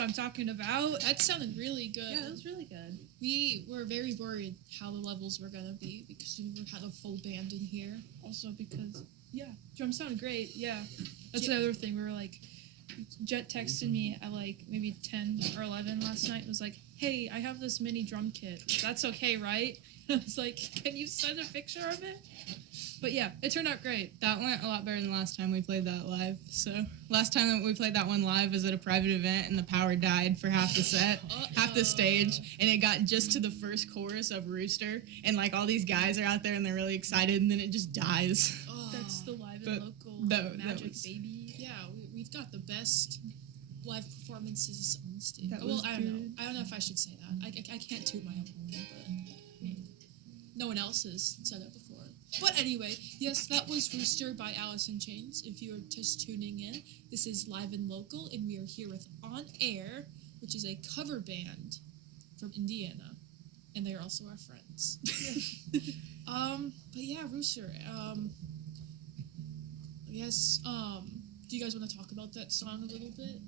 what I'm talking about. That sounded really good. Yeah, that was really good. We were very worried how the levels were gonna be because we had a full band in here. Also because, drums sound great. Yeah. That's the other thing. We were like, Jet texted me at like maybe 10 or 11 last night and was like, hey, I have this mini drum kit. That's okay, right? I was like, can you send a picture of it? But yeah, it turned out great. That went a lot better than last time we played that live. So last time that we played that one live was at a private event and the power died for half the set, half the stage, and it got just to the first chorus of Rooster, and like all these guys are out there and they're really excited, and then it just dies. That's the live and local magic, baby. Yeah, we've got the best live performances on stage. That I don't good. know. I don't know if I should say that. I can't toot my own horn, but no one else has said it before. But anyway, yes, that was Rooster by Alice in Chains. If you are just tuning in, this is Live and Local, and we are here with On Air, which is a cover band from Indiana, and they are also our friends. But yeah, Rooster. I guess. Do you guys want to talk about that song a little bit?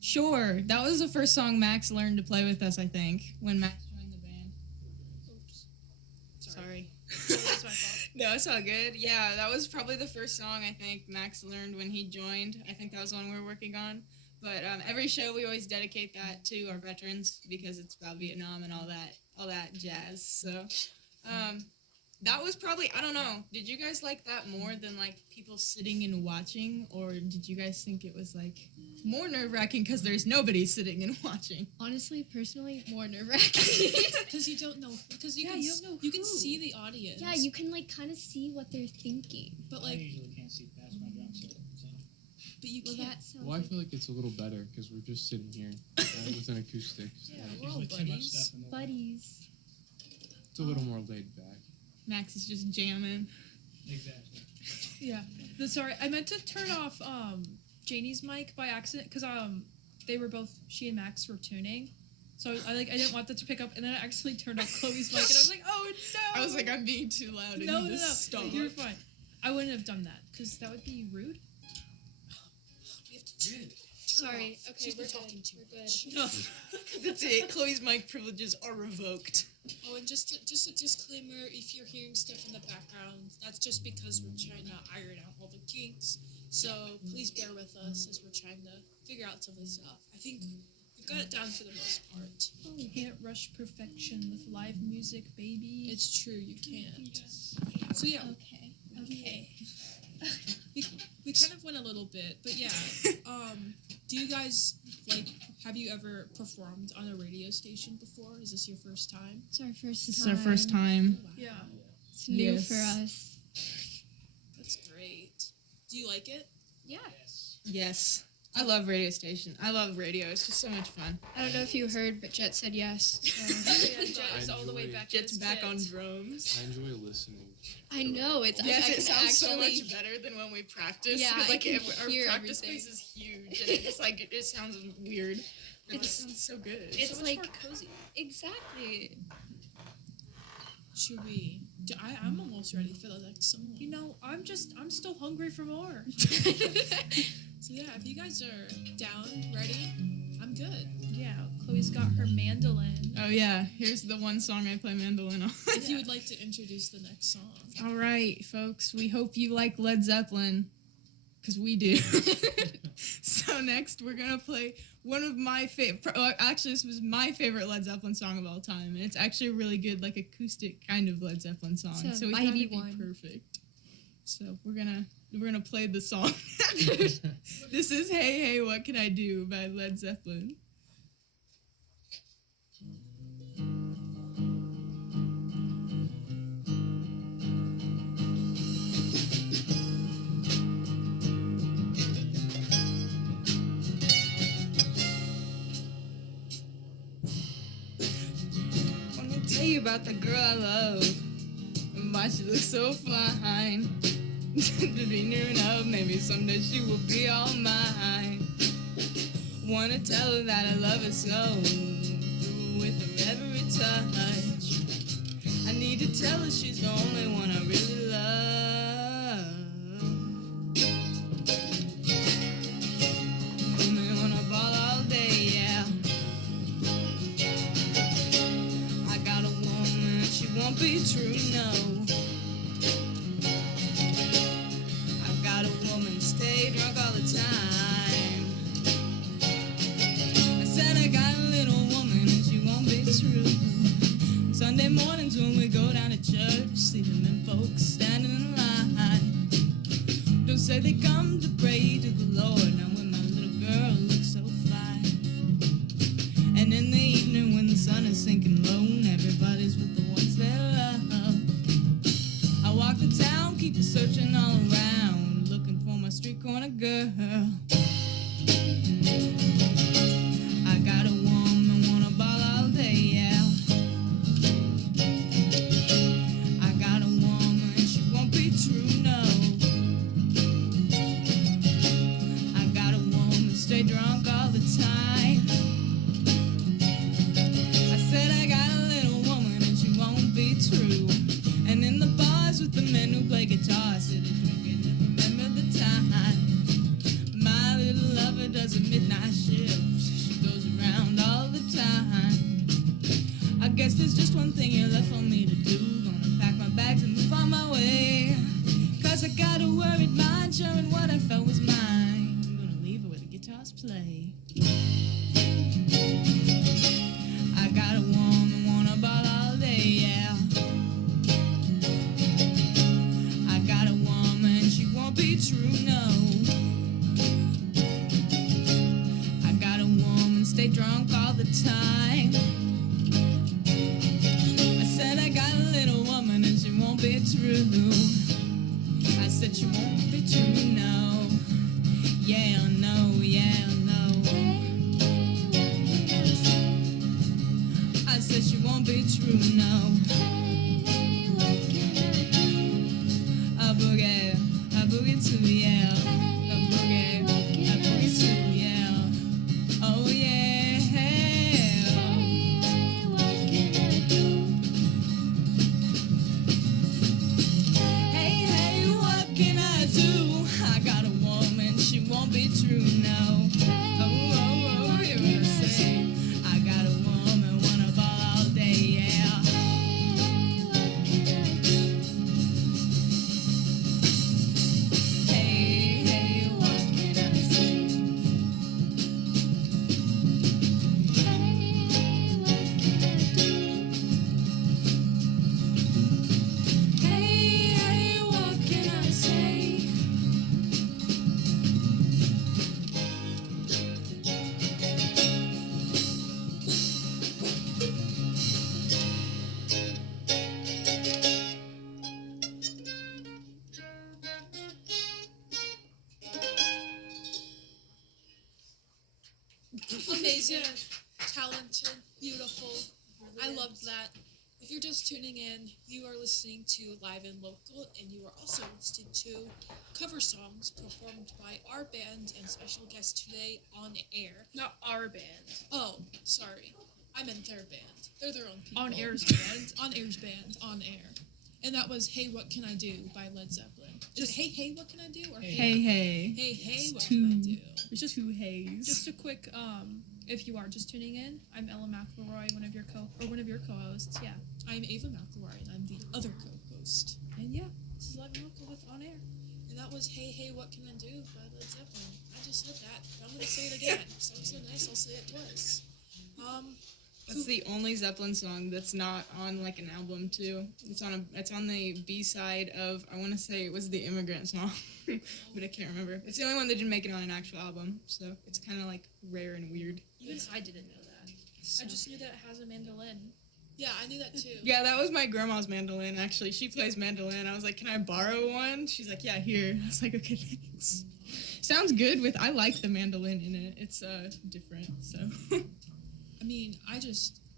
Sure. That was the first song Max learned to play with us, I think, when Max joined the band. Oops. Sorry. That's my fault. No, it's all good. Yeah, that was probably the first song I think Max learned when he joined. I think that was the one we were working on. But every show we always dedicate that to our veterans because it's about Vietnam and all that jazz. So that was probably, I don't know, did you guys like that more than like people sitting and watching, or did you guys think it was like more nerve-wracking because there's nobody sitting and watching? Honestly, personally, more nerve-wracking. Because you don't know. Because you you can see the audience. Yeah, you can like kind of see what they're thinking. But I like, usually can't see past my drum set. So. but you Well, can't. that sounds Well, I feel like it's a little better because we're just sitting here with an acoustic. So Yeah, we're all Usually too much buddies. stuff in the way. buddies. it's a little more laid back. Max is just jamming. Exactly. Yeah. Sorry, I meant to turn off Janie's mic by accident because she and Max were tuning. So I didn't want that to pick up, and then I accidentally turned off Chloe's mic, and I was like, oh no! I was like, I'm being too loud. I no, need to stop. You're fine. I wouldn't have done that because that would be rude. We have to Sorry. off. Okay, She's been we're talking good. too We're much. good. No. That's it. Chloe's mic privileges are revoked. Oh, and just a disclaimer: if you're hearing stuff in the background, that's just because we're trying to iron out all the kinks. So please bear with us as we're trying to figure out some of this stuff. I think we've got it down for the most part. You can't rush perfection with live music, baby. It's true, you can't. So yeah, Okay. we kind of went a little bit, but yeah. Do you guys have you ever performed on a radio station before? Is this your first time? It's our first This is time. our first time. Yeah. It's new Yes. for us. That's great. Do you like it? Yeah. Yes. I love radio station. I love radio. It's just so much fun. I don't know if you heard, but Jet said yes. Yeah, Jet is all the way enjoy- back. Jet's in his back on pit. drums. I enjoy listening. I know it's. Yes, I it can sounds so actually, much better than when we practice. Yeah, 'cause, I like can our hear practice everything. space is huge, and it just like it sounds weird. It It's- sounds so good. it's so much like more cozy. exactly. Should we? I'm almost ready for the next song. You know, I'm still hungry for more. So yeah, if you guys are down, ready, I'm good. Yeah, Chloe's got her mandolin. Oh yeah, here's the one song I play mandolin on. If you would like to introduce the next song. All right, folks, we hope you like Led Zeppelin, because we do. So next, we're going to play one of my favorite, actually, this was my favorite Led Zeppelin song of all time, and it's actually a really good, like, acoustic kind of Led Zeppelin song, It's a so we thought it'd vibey be one. perfect. So we're gonna play the song. This is Hey Hey What Can I Do by Led Zeppelin. Tell you about the girl I love, and why she looks so fine. To be near enough, maybe someday she will be all mine. Wanna tell her that I love her so, with her every touch. I need to tell her she's the only one I really love. Only wanna ball all day, yeah. true, no. I've got a woman stay drunk all the time. I said I got a little woman and she won't be true. Sunday mornings when we go down to church, see them men folks standing in line. Don't say they come to pray to the Lord. Now when my little girl looks so fine. And in the evening when the sun is sinking low and everybody's with the ones they love, I walk the town, keep searching all around, looking for my street corner girl. I got a woman, wanna ball all day, yeah. I got a woman, she won't be true, no. I got a woman, stay drunk all the time. I said I got a little woman and she won't be true. And in the bars with the men who play guitar, sit and drinking and remember the time. My little lover does a midnight shift. She goes around all the time. I guess there's just one thing here left for me to do. Gonna pack my bags and move on my way. Cause I got a worried mind, sharing what I felt was mine. Gonna leave her where the guitars play. I got a woman, wanna ball all day, yeah. I got a woman, she won't be true, no. I got a woman, stay drunk all the time. I said I got a little woman and she won't be true. I said she won't be true, no. Yeah, no, yeah, no. I said she won't be true, no. A boogie too, yeah. A boogie too, yeah. Oh yeah. Hey, hey, what can I do? I got a woman, she won't be true, no. Oh, hear what I say. I got a woman, wanna ball all day, yeah. Hey, hey, what can I say? Hey, hey, what can I say? Amazing, talented, beautiful. I loved that. If you're just tuning in, you are listening to Live and Local, and you are also listening to cover songs performed by our band and special guest today on air. Not our band. Oh, sorry. I meant their band. They're their own people. On Air's band. On Air's band, on air. And that was Hey, What Can I Do by Led Zeppelin. Just Hey, Hey, What Can I Do? Or Hey, hey. Hey, Hey, What two. Can I Do? It's just two hays. Just a quick, if you are just tuning in, I'm Ella McElroy, one of your co-hosts. Yeah, I'm Ava McElroy, and I'm the other co-host. and yeah, this is Live and Local with On Air. And that was Hey, Hey, What Can I Do by Led Zeppelin. I just said that, but I'm going to say it again. It sounds so nice, I'll say it twice. That's the only Zeppelin song that's not on like an album too. It's on the B side of, I want to say it was the Immigrant song, but I can't remember. It's the only one that didn't make it on an actual album, so it's kind of like rare and weird. Even I didn't know that. I just knew that it has a mandolin. Yeah, I knew that too. Yeah, that was my grandma's mandolin. Actually, she plays mandolin. I was like, "Can I borrow one?" She's like, "Yeah, here." I was like, "Okay, thanks." Sounds good with. I like the mandolin in it. It's different. So. I mean,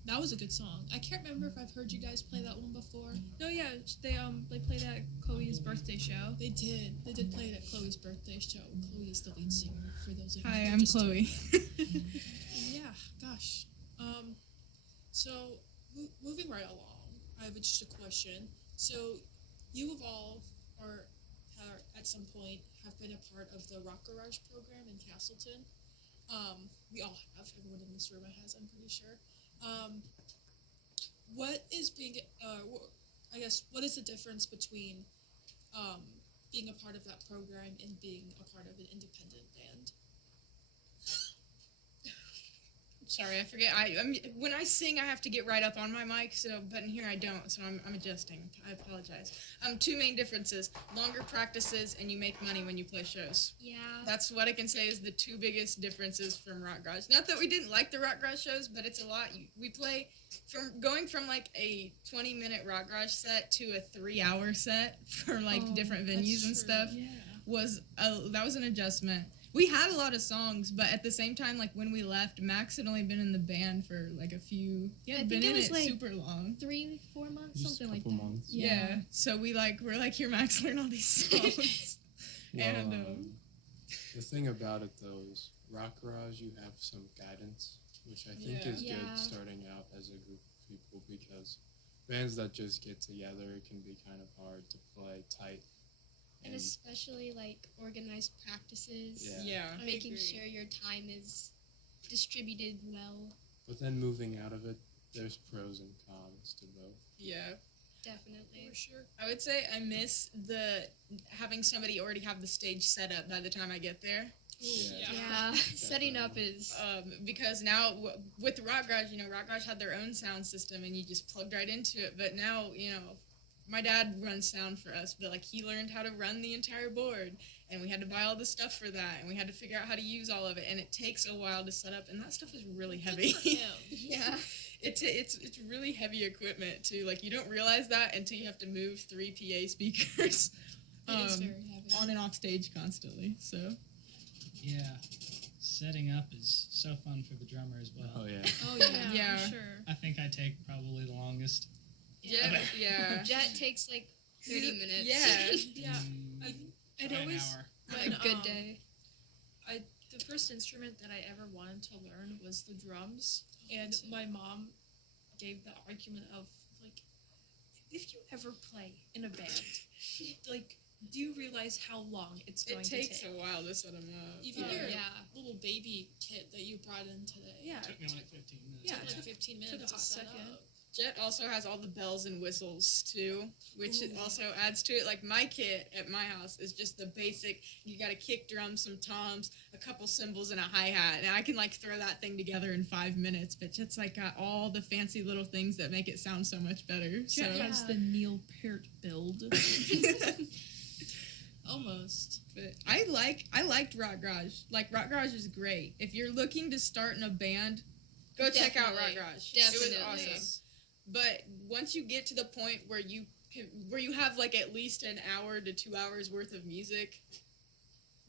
that was a good song. I can't remember if I've heard you guys play that one before. No, yeah, they played at Chloe's birthday show. They did. They did play it at Chloe's birthday show. Chloe is the lead singer, for those of you Hi, who I'm just Chloe. Yeah, gosh. So, moving right along, I have just a question. So, you have all, or at some point, have been a part of the Rock Garage program in Castleton. We all have. Everyone in this room has, I'm pretty sure. What is being, I guess, what is the difference between being a part of that program and being a part of an independent band? Sorry, I forget. I'm when I sing, I have to get right up on my mic. So, but in here I don't. So I'm adjusting. I apologize. Two main differences: longer practices, and you make money when you play shows. Yeah. That's what I can say is the two biggest differences from rock garage. Not that we didn't like the rock garage shows, but it's a lot. We play from going from like a 20-minute rock garage set to a 3-hour set for like different venues and stuff. Yeah. That was an adjustment. We had a lot of songs, but at the same time, like when we left, Max had only been in the band for like a few. He I had think been it in was, it like, super long. 3-4 months, Just something a like couple that. months. Yeah. So we're like, here, Max, learn all these songs. Well, And, the thing about it though is rock garage, you have some guidance, which I think is Yeah. good starting out as a group of people, because bands that just get together, it can be kind of hard to play tight. And especially like organized practices. Yeah. I Making agree. sure your time is distributed well. But then moving out of it, there's pros and cons to both. Yeah. Definitely. For sure. I would say I miss the having somebody already have the stage set up by the time I get there. Yeah. Setting up is Because now with Rock Garage, Rock Garage had their own sound system and you just plugged right into it. But now, my dad runs sound for us, but like he learned how to run the entire board, and we had to buy all the stuff for that, and we had to figure out how to use all of it, and it takes a while to set up, and that stuff is really heavy. Good for him. yeah. It's really heavy equipment too. Like you don't realize that until you have to move 3 PA speakers It is very heavy. on and off stage constantly. So Yeah. Setting up is so fun for the drummer as well. Oh yeah. Oh yeah. Yeah. I'm sure. I think I take probably the longest. yeah. Jet takes like 30 minutes. Yeah. Yeah. I'd I'd always hour. when, A good day. the first instrument that I ever wanted to learn was the drums, and my mom gave the argument of like, if you ever play in a band, like, do you realize how long it's going It to takes take? a while to set them up. Even Yeah. your Yeah. little baby kit that you brought in today. Yeah. It took me like 15 minutes. Yeah, Took it like 15 took minutes a to hot set second. up. Jet also has all the bells and whistles too, which also adds to it. Like my kit at my house is just the basic. You got a kick drum, some toms, a couple cymbals, and a hi hat, and I can like throw that thing together in 5 minutes. But Jet's like got all the fancy little things that make it sound so much better. So Jet has the Neil Peart build. Almost. but I liked Rock Garage. Like Rock Garage is great. If you're looking to start in a band, go check out Rock Definitely. Garage. Definitely. It was awesome. But once you get to the point where you have like at least an hour to 2 hours worth of music,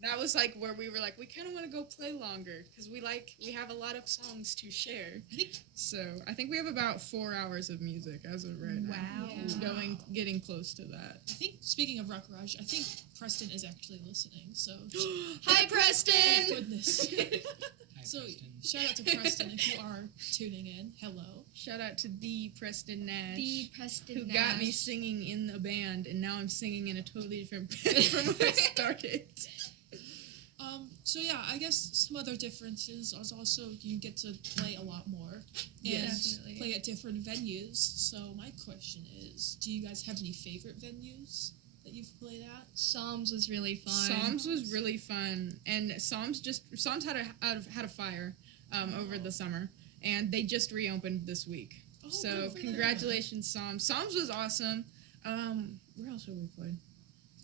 that was like where we were like, we kind of want to go play longer because we have a lot of songs to share. So I think we have about 4 hours of music as of right now. Wow. Yeah. Getting close to that. I think, speaking of Rock Garage, I think Preston is actually listening, so... Hi, Preston! Goodness. Hi, So, Preston. shout out to Preston if you are tuning in. Hello. Shout out to the Preston Nash. The Preston who Nash. got me singing in the band, and now I'm singing in a totally different band from where I started. So yeah, I guess some other differences is also you get to play a lot more and Definitely. play at different venues. So my question is, do you guys have any favorite venues that you've played at? Psalms was really fun. Psalms was really fun, and Psalms had a fire over the summer, and they just reopened this week. Oh, So good for them. congratulations, Psalms. Psalms was awesome. Where else have we played?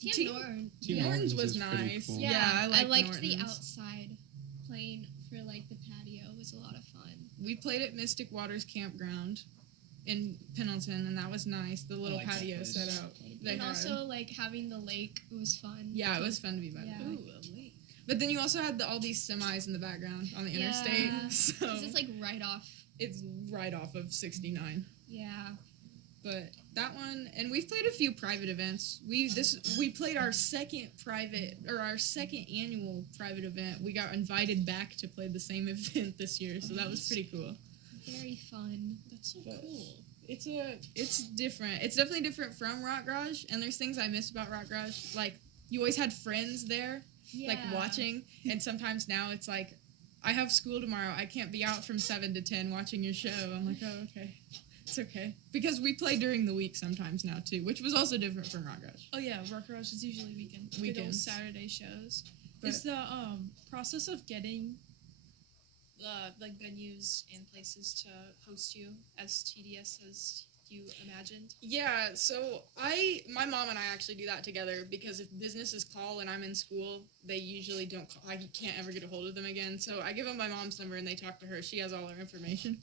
Team Norn. Team Yeah. Norton's Norton's was is pretty nice. cool. Yeah, I liked the Norton's. outside playing for like the patio was a lot of fun. We played at Mystic Waters Campground in Pendleton, and that was nice. The little like that patio place. set out. They And had. also like having the lake was fun. Yeah, it was fun to be by Yeah. the lake. Ooh, wait. But then you also had all these semis in the background on the interstate. Yeah. So 'Cause it's like right off. it's right off of 69. Yeah. But that one, and we've played a few private events. We played our second annual private event. We got invited back to play the same event this year, so that was pretty cool. Very fun. That's so But- cool. It's different. It's definitely different from Rock Garage, and there's things I miss about Rock Garage. Like you always had friends there, like Yeah. watching, and sometimes now it's like, I have school tomorrow. I can't be out from 7 to 10 watching your show. I'm like, oh okay. It's okay. Because we play during the week sometimes now, too, which was also different from Rock Rush. Oh yeah, Rock Rush is usually weekend. Good old Weekends. Saturday shows. But- Is the process of getting like venues and places to host you as tedious as you imagined? Yeah, so my mom and I actually do that together because if businesses call and I'm in school, they usually don't call. I can't ever get a hold of them again. So I give them my mom's number and they talk to her. She has all our information.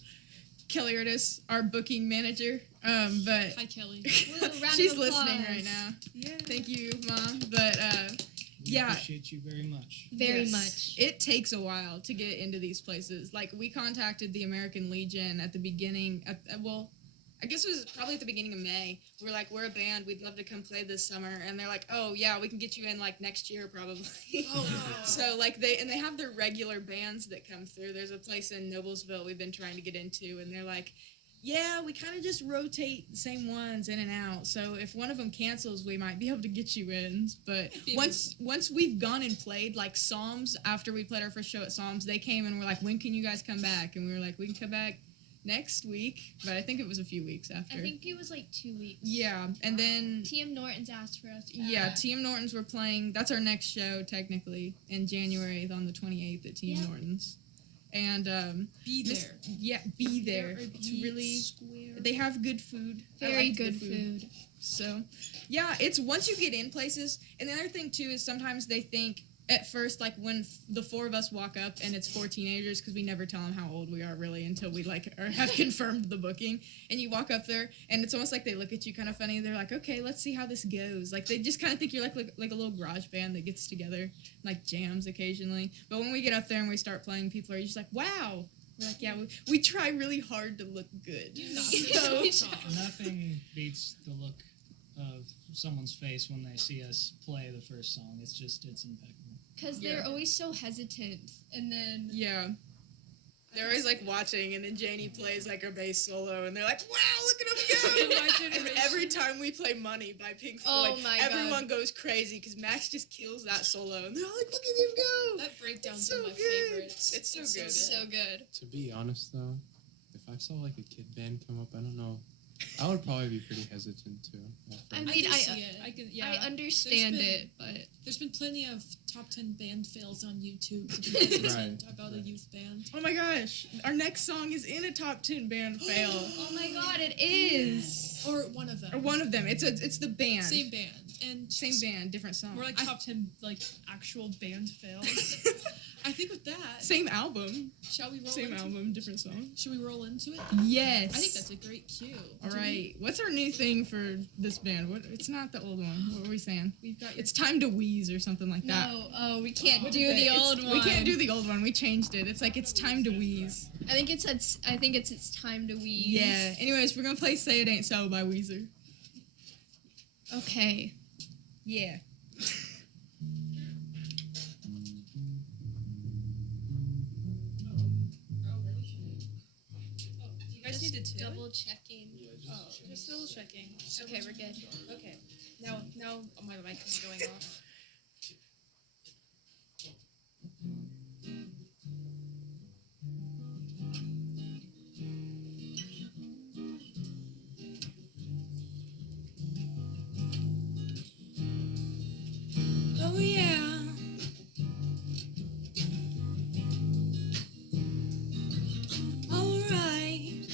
Kelly Erdis, our booking manager. But Hi, Kelly. Woo, round of she's applause. listening right now. Yeah. Thank you, Mom. But We yeah. appreciate you very much. Very Yes. much. It takes a while to get into these places. Like, we contacted the American Legion at the beginning, I guess it was probably at the beginning of May. We're like, we're a band, we'd love to come play this summer. And they're like, oh, yeah, we can get you in, like, next year, probably. So, like, they have their regular bands that come through. There's a place in Noblesville we've been trying to get into, and they're like, yeah, we kind of just rotate the same ones in and out. So if one of them cancels, we might be able to get you in. But once we've gone and played, like Psalms, after we played our first show at Psalms, they came and were like, when can you guys come back? And we were like, we can come back next week. But I think it was a few weeks after. I think it was like 2 weeks. Yeah, and then TM Norton's asked for us back. yeah, TM Norton's were playing. That's our next show technically in January on the 28th at TM Yeah. Norton's. And Be Miss- there. yeah, be there. Or It's be really square. they have good food. I Very liked the good food. So, yeah, it's once you get in places. And the other thing, too, is sometimes they think at first, like, when the four of us walk up and it's four teenagers, because we never tell them how old we are, really, until we, like, or have confirmed the booking. And you walk up there, and it's almost like they look at you kind of funny. They're like, okay, let's see how this goes. Like, they just kind of think you're like a little garage band that gets together, like, jams occasionally. But when we get up there and we start playing, people are just like, wow. We're like, yeah, we try really hard to look good. So, Nothing beats the look of someone's face when they see us play the first song. It's impeccable. Because Yeah. they're always so hesitant. And then yeah. They're always like watching, and then Janie plays like her bass solo, and they're like, "Wow, look at him go!" My And generation. every time we play "Money" by Pink Oh Floyd, my everyone God. goes crazy because Max just kills that solo, and they're all like, "Look at him go!" That breakdown's It's so one of my good. favorites. It's so good. so good. To be honest, though, if I saw like a kid band come up, I don't know, I would probably be pretty hesitant too. I I mean, can I see it. I can, yeah. I understand There's it, but There's been plenty of top 10 band fails on YouTube to be hesitant about a youth band. Oh my gosh, our next song is in a top 10 band fail, oh my god, it is. Or one of them. or one of them. It's the band. Same band. And Same band, different song. More like top 10 like actual band fails. I think with that, Same album, shall we roll same into album, different song. Should we roll into it? Yes. I think that's a great cue. All right. What's our new thing for this band? What? It's not the old one. What were we saying? We've got It's time to wheeze or something like that. No, we can't Oh. do the old one. We can't do the old one. We changed it. It's like it's time to wheeze. I think it's time to wheeze. Yeah. Anyways, we're gonna play "Say It Ain't So" by Weezer. Okay. Yeah. you guys need to Double checking. Oh, just double checking. Okay, we're good. Okay. Now my mic is going off. Oh yeah. All right.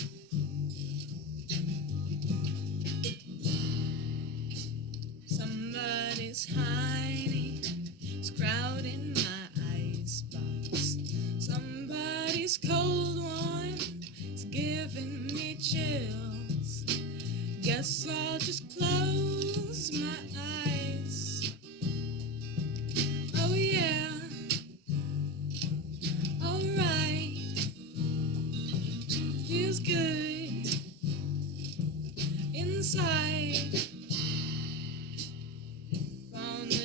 Somebody's hiding, it's crowding my icebox. Somebody's cold one is giving me chills. Guess I'll just close my eyes. Oh yeah, alright, feels good inside. Found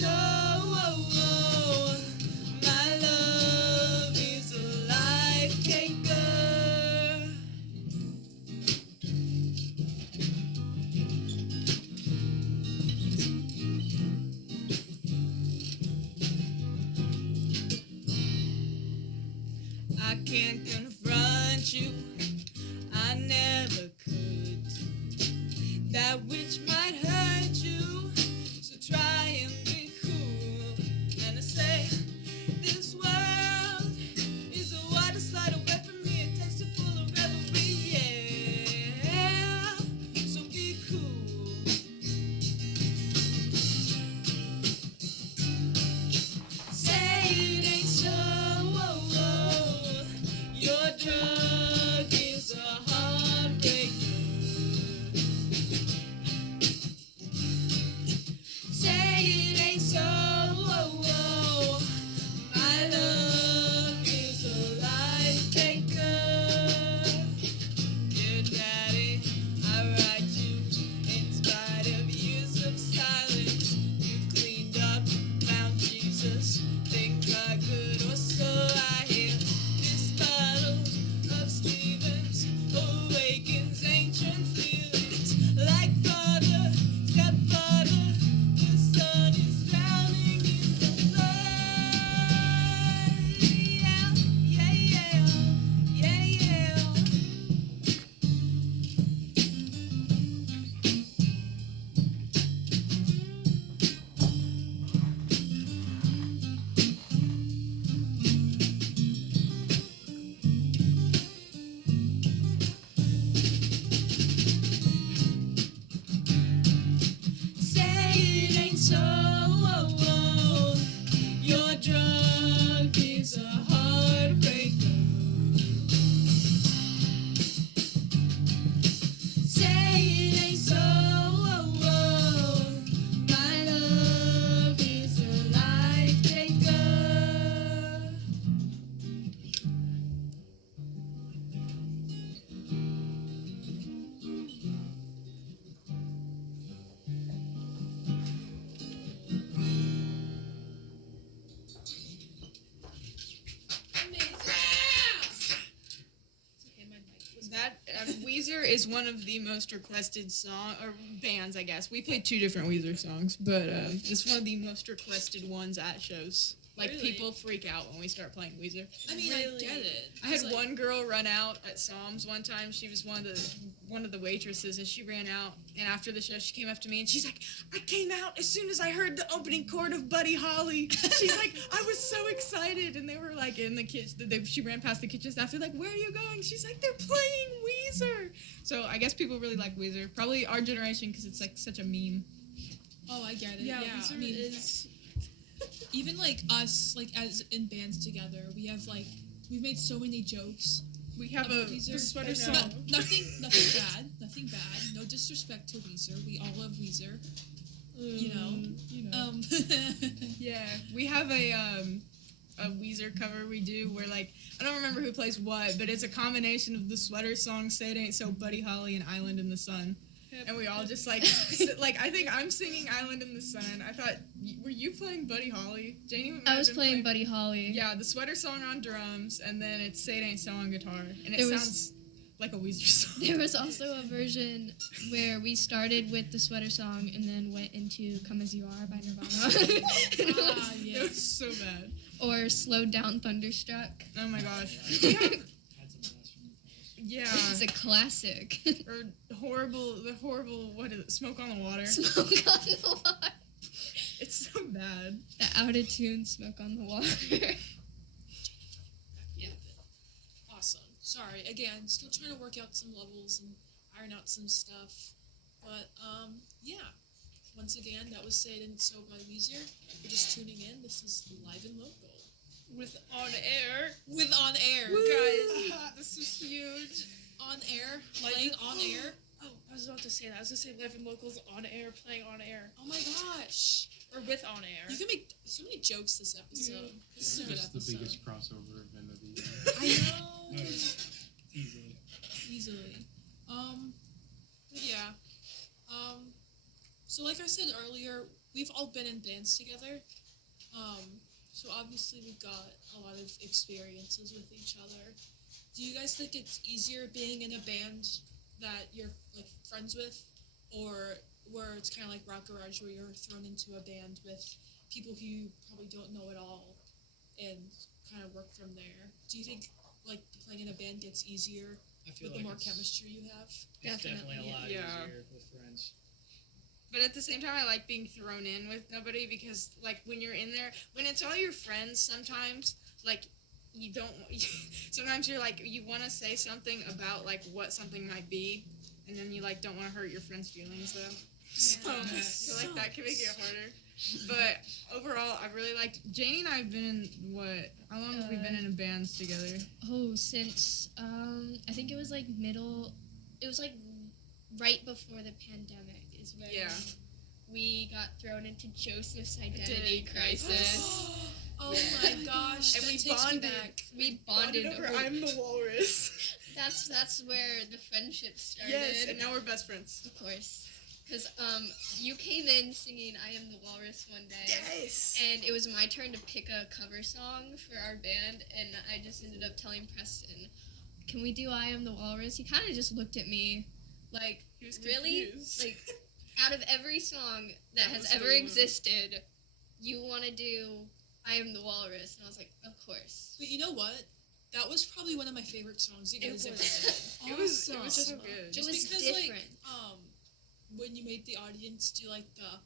so. My love is a life taker. I can't confront you. I never could. That which might hurt you. So try and be cool. And I say, this world is a water slide away from me. It tastes full of revelry. Yeah. So be cool. Say it ain't so. Your drug is a heartbreaker. Say it ain't so. My love is a life taker. Dear Daddy, I write you in spite of years of silence. You've cleaned up, found Jesus. Things are good, or so I hear. This bottle of Stevens awakens ancient feelings. Like father, stepfather, the sun is drowning in the flood. Yeah, yeah, yeah, yeah, yeah. Say it ain't so. Your drug is a heartbreaker. Say it ain't so. My love is a life taker. That Weezer is one of the most requested bands, I guess. We played 2 different Weezer songs, but it's one of the most requested ones at shows. Like, Really? people freak out when we start playing Weezer. I mean, I get it. I had It's like- one girl run out at Psalms one time. She was one of the waitresses, and she ran out. And after the show, she came up to me and she's like, "I came out as soon as I heard the opening chord of Buddy Holly." She's like, "I was so excited." And they were like in the kitchen. She ran past the kitchen staff. They're like, "Where are you going?" She's like, "They're playing Weezer." So I guess people really like Weezer. Probably our generation because it's like such a meme. Oh, I get it. Yeah, Yeah, Weezer I mean, is. even like us, like as in bands together, we've made so many jokes. We have about a Weezer. sweater No- song. nothing bad. No disrespect to Weezer. We all love Weezer. You know. Yeah, we have a Weezer cover we do where, like, I don't remember who plays what, but it's a combination of the sweater song "Say It Ain't So," Buddy Holly, and "Island in the Sun." And we all just like, I think I'm singing "Island in the Sun." I thought, were you playing Buddy Holly? Janie might I have was been playing Buddy Holly. Yeah, the sweater song on drums, and then it's "Say It Ain't So" on guitar, and it There was- sounds like a Weezer song. There was also a version where we started with the sweater song and then went into "Come As You Are" by Nirvana. It was so bad. Or "Slowed Down Thunderstruck." Oh my gosh. We have, Had some blasphemy. yeah. It's a classic. Or the horrible, what is it, "Smoke on the Water." Smoke on the Water. It's so bad. The out-of-tune "Smoke on the Water." Yeah. Awesome. Sorry, again, still trying to work out some levels and iron out some stuff. But, yeah. Once again, that was Say It Ain't So by Weezer. If you're just tuning in, this is Live and Local. With On Air. With On Air, Guys, this is huge. On Air, Live playing and- On Air. Oh, I was about to say that. I was going to say Live and Locals On Air, playing On Air. Oh my gosh. Or with On Air. You can make so many jokes this episode. This is a good Just the episode. biggest crossover event of the year. I know. Oh, yeah. Easily. Easily. But yeah. So So like I said earlier, we've all been in bands together. So obviously we've got a lot of experiences with each other. Do you guys think it's easier being in a band that you're like friends with, or where it's kind of like Rock Garage, where you're thrown into a band with people who you probably don't know at all, and kind of work from there? Do you think like playing in a band gets easier I feel with like the more it's, chemistry you have? it's definitely a lot Yeah. easier with friends. But at the same time, I like being thrown in with nobody because, like, when you're in there, when it's all your friends, sometimes, like, you don't. Sometimes you're like, you want to say something about like what something might be, and then you like don't want to hurt your friends' feelings though. So I feel like that can make it harder. But overall, I really liked. Janie and I have been in what? How long have we been in bands together? Oh, since I think it was like right before the pandemic is when Yeah. we got thrown into Joseph's identity Identity crisis. Oh Yeah. my gosh! And that we takes me bonded. back. We bonded over. I'm the Walrus. That's where the friendship started. Yes, and now we're best friends. Of course. Because you came in singing I Am the Walrus one day. Yes. And it was my turn to pick a cover song for our band, and I just ended up telling Preston, can we do I Am the Walrus? He kind of just looked at me like, He was really? confused. Like, out of every song that That has was the ever one. existed, you want to do I Am the Walrus? And I was like, of course. But you know what? That was probably one of my favorite songs you It guys ever was. did. It was so Awesome. good. Just It was because, different. like, when you made the audience do like the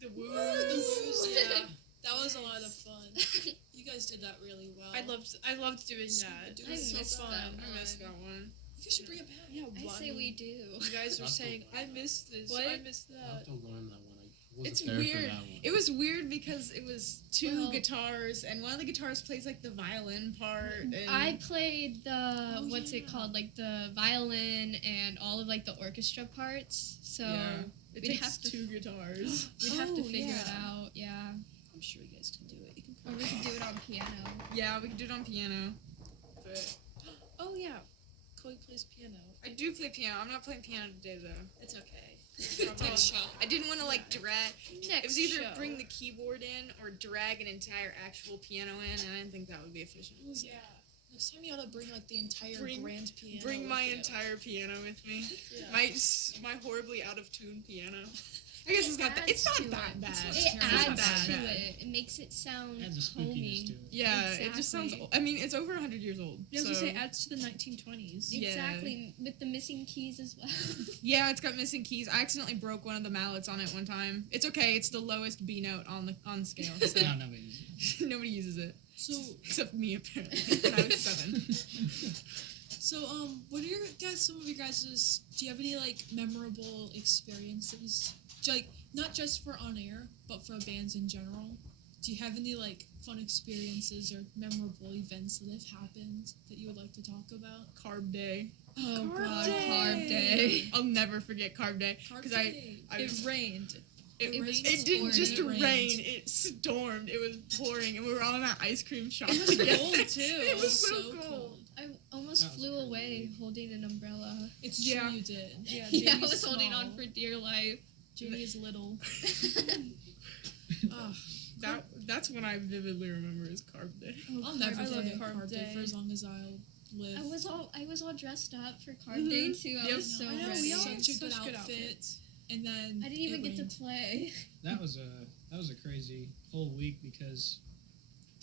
The woos, woos. yeah, that was a lot of fun. You guys did that really well. I loved doing that. It I was so missed fun. that I missed one. that one. You guys should bring it back. Yeah, I say we do. You guys were Not the- saying, I miss this. What? I miss I have that. to learn that one. I wasn't It's there weird. for that one. It was weird because it was two Well- guitars, and one of the guitars plays like the violin part. And I played the Oh, what's it yeah. called, like the violin and all of like the orchestra parts. So Yeah. It we'd takes have to two guitars. we'd have to Oh, figure it yeah. out. Yeah, I'm sure you guys can do it. You can or we could do it on piano. Yeah, we could do it on piano. But Oh yeah, Chloe plays piano. I do play piano. I'm not playing piano today though. It's okay. Next show. I didn't want to like drag. Next It was either show. bring the keyboard in or drag an entire actual piano in, and I didn't think that would be efficient. Yeah. Next time you ought to bring like the entire Bring- grand piano. Bring my with you. entire piano with me. Yeah. My horribly out of tune piano. I guess it's not that. It's adds not to that it. bad. It's It not It's not adds that to bad. it. It makes it sound Adds a spookiness homey. to it. Yeah, it just sounds. Exactly. I mean, it's over 100 years old. Yeah, I was so. gonna say adds to the 1920s. Yeah. Exactly, with the missing keys as well. Yeah, it's got missing keys. I accidentally broke one of the mallets on it one time. It's okay. It's the lowest B note on the scale. So No, nobody uses it. nobody uses it So except me apparently. When I was 7. So, what are your guys? Some of your guys'? Do you have any like memorable experiences? Like not just for on air, but for bands in general. Do you have any like fun experiences or memorable events that have happened that you would like to talk about? Carb day. Oh Carb god, day. carb day. I'll never forget carb day because I It rained. it rained, didn't poured, just it rained. rain. It stormed. It was pouring, and we were all in that ice cream shop It was together. cold too. It was so so cold. I almost That was flew crazy. away holding an umbrella. It's Yeah. true you did. Yeah, Yeah, I Jamie's was holding on small. for dear life. Jamie is little. That's when I vividly remember is carb day. I'll never I love forget Carb Carb Day Day. for as long as I'll live. I was all dressed up for carb day too. I Yep. was so I know, ready. we all Such had a good such good outfit. outfits. And then I didn't even it get to rained. play. That was a crazy whole week because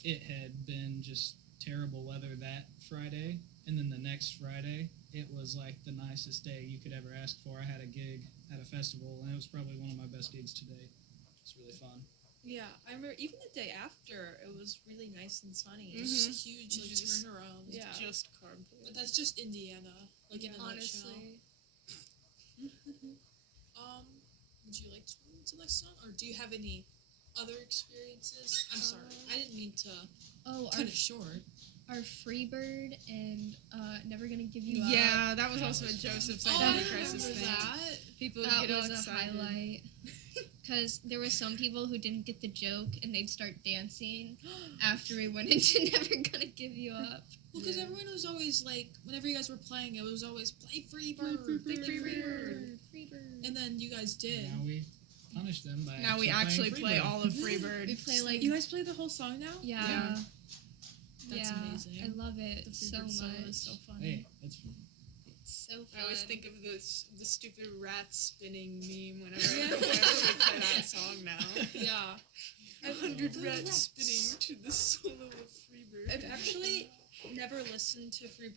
it had been just terrible weather that Friday, and then the next Friday it was like the nicest day you could ever ask for. I had a gig at a festival, and it was probably one of my best gigs to date. It's really fun. Yeah, I remember even the day after it was really nice and sunny. Mhm. It's just huge like Just- turnaround. Yeah. Just carb day. But that's just Indiana, like in a Honestly, nutshell. Would you like to move to the next song, or do you have any other experiences? I'm sorry, I didn't mean to oh, cut it short. our Freebird and Never Gonna Give You Up. Yeah, that was That also was a fun. Joseph's Oh, identity I crisis remember thing. that. People That get all was a excited. highlight. Because there were some people who didn't get the joke and they'd start dancing after we went into Never Gonna Give You Up. Well, because everyone was always like, whenever you guys were playing, it was always play Freebird, play Freebird. Freebird. And then you guys did. Now we punish them by Now we actually playing play Freebird. all of Freebird. We play like You guys play the whole song now? yeah. That's yeah, amazing. I love it The so Freebird solo much. is so funny. Hey, that's So fun. I always think of the stupid rat spinning meme whenever we play that song now. Yeah. 100 rats spinning to the solo of Freebird. I've actually never listened to Freebird